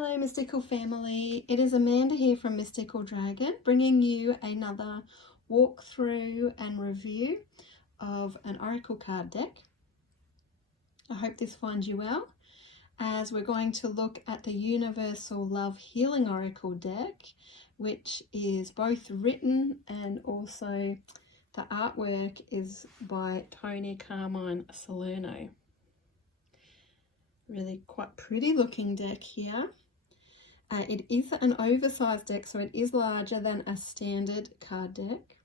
Hello Mystical family, it is Amanda here from Mystical Dragon, bringing you another walkthrough and review of an oracle card deck. I hope this finds you well, as we're going to look at the Universal Love Healing Oracle deck, which is both written and also the artwork is by Toni Carmine Salerno. Really quite pretty looking deck here. It is an oversized deck, so it is larger than a standard card deck,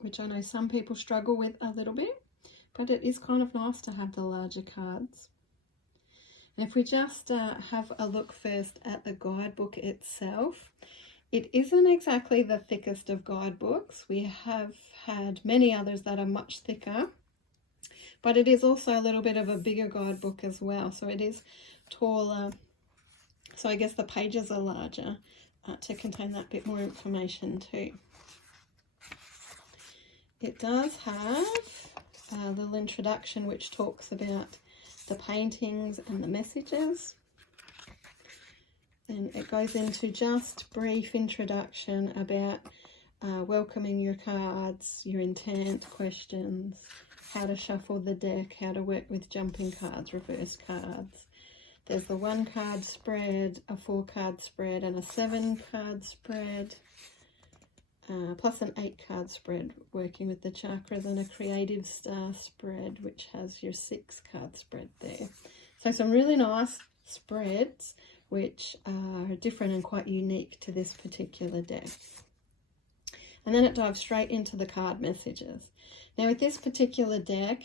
which I know some people struggle with a little bit, but it is kind of nice to have the larger cards. And if we just have a look first at the guidebook itself, it isn't exactly the thickest of guidebooks. We have had many others that are much thicker, but it is also a little bit of a bigger guidebook as well, so it is taller. So I guess the pages are larger to contain that bit more information too. It does have a little introduction which talks about the paintings and the messages. And it goes into just brief introduction about welcoming your cards, your intent, questions, how to shuffle the deck, how to work with jumping cards, reverse cards. There's the 1 card spread, a 4 card spread, and a 7 card spread, plus an 8 card spread working with the chakras, and a creative star spread, which has your 6 card spread there. So some really nice spreads, which are different and quite unique to this particular deck. And then it dives straight into the card messages. Now with this particular deck,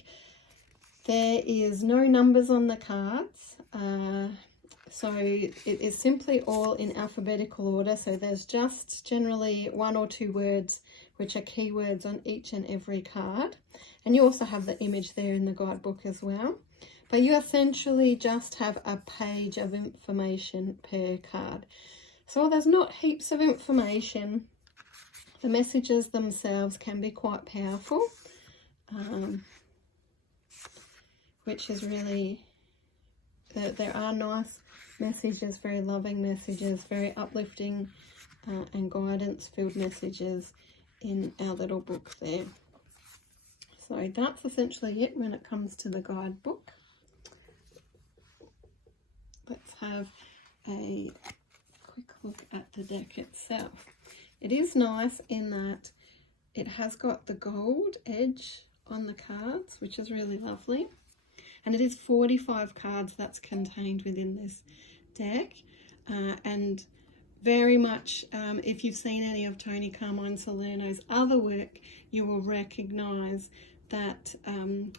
there is no numbers on the cards, so it is simply all in alphabetical order. So there's just generally 1 or 2 words which are keywords on each and every card. And you also have the image there in the guidebook as well. But you essentially just have a page of information per card. So there's not heaps of information. The messages themselves can be quite powerful. Which is really, there are nice messages, very loving messages, very uplifting and guidance-filled messages in our little book there. So that's essentially it when it comes to the guidebook. Let's have a quick look at the deck itself. It is nice in that it has got the gold edge on the cards, which is really lovely. And it is 45 cards that's contained within this deck. And very much, if you've seen any of Toni Carmine Salerno's other work, you will recognise that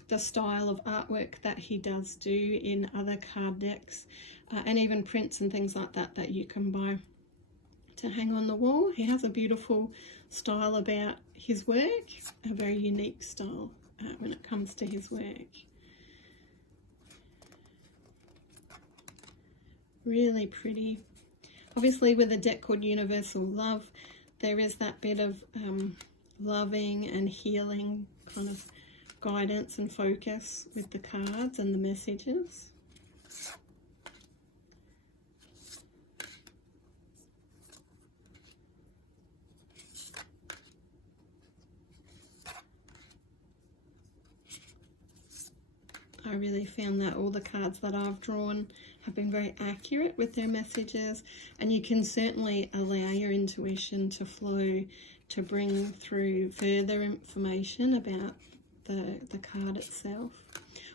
the style of artwork that he does do in other card decks, and even prints and things like that that you can buy to hang on the wall. He has a beautiful style about his work, a very unique style when it comes to his work. Really pretty. Obviously with a deck called Universal Love, there is that bit of loving and healing kind of guidance and focus with the cards and the messages. I really found that all the cards that I've drawn have been very accurate with their messages, and you can certainly allow your intuition to flow to bring through further information about the card itself,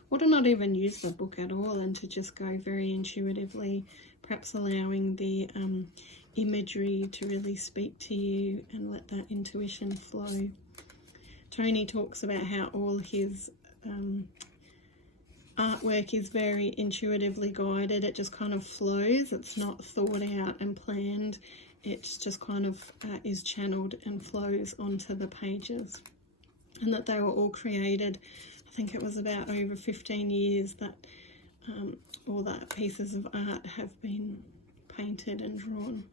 or to not even use the book at all and to just go very intuitively, perhaps allowing the imagery to really speak to you and let that intuition flow. Toni talks about how all his artwork is very intuitively guided. It just kind of flows. It's not thought out and planned. It's just kind of is channeled and flows onto the pages. And that they were all created, I think it was about over 15 years that all the pieces of art have been painted and drawn.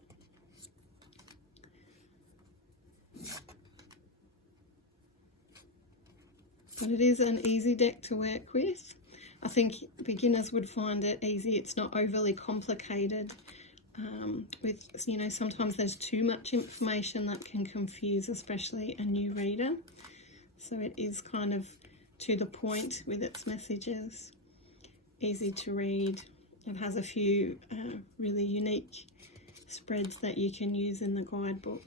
But it is an easy deck to work with. I think beginners would find it easy. It's not overly complicated with, you know, sometimes there's too much information that can confuse, especially a new reader. So it is kind of to the point with its messages, easy to read. It has a few really unique spreads that you can use in the guidebook.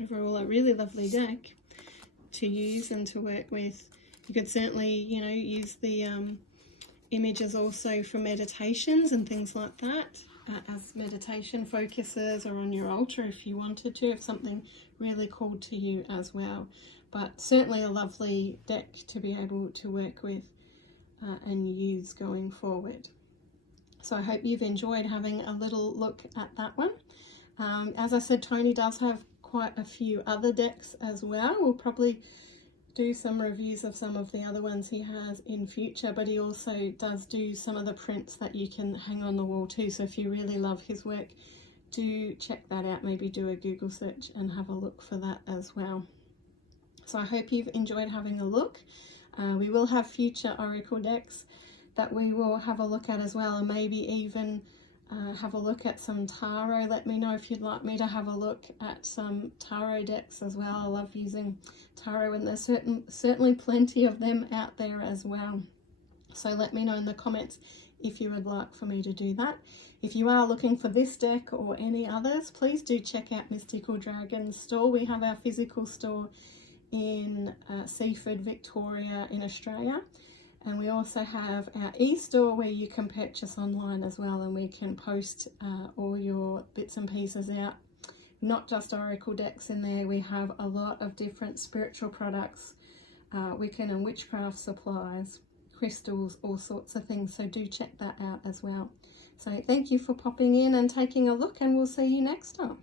Overall, a really lovely deck to use and to work with. You could certainly, you know, use the images also for meditations and things like that, as meditation focuses, or on your altar if you wanted to, if something really called to you as well. But certainly a lovely deck to be able to work with and use going forward. So I hope you've enjoyed having a little look at that one. As I said, Toni does have quite a few other decks as well. We'll probably do some reviews of some of the other ones he has in future, but he also does do some of the prints that you can hang on the wall too. So if you really love his work, do check that out. Maybe do a Google search and have a look for that as well. So I hope you've enjoyed having a look. We will have future Oracle decks that we will have a look at as well, and maybe even have a look at some tarot. Let me know if you'd like me to have a look at some tarot decks as well. I love using tarot, and there's certainly plenty of them out there as well. So let me know in the comments if you would like for me to do that. If you are looking for this deck or any others, please do check out Mystical Dragon's store. We have our physical store in Seaford, Victoria in Australia. And we also have our e-store where you can purchase online as well, and we can post all your bits and pieces out. Not just Oracle decks in there, we have a lot of different spiritual products, Wiccan and witchcraft supplies, crystals, all sorts of things. So do check that out as well. So thank you for popping in and taking a look, and we'll see you next time.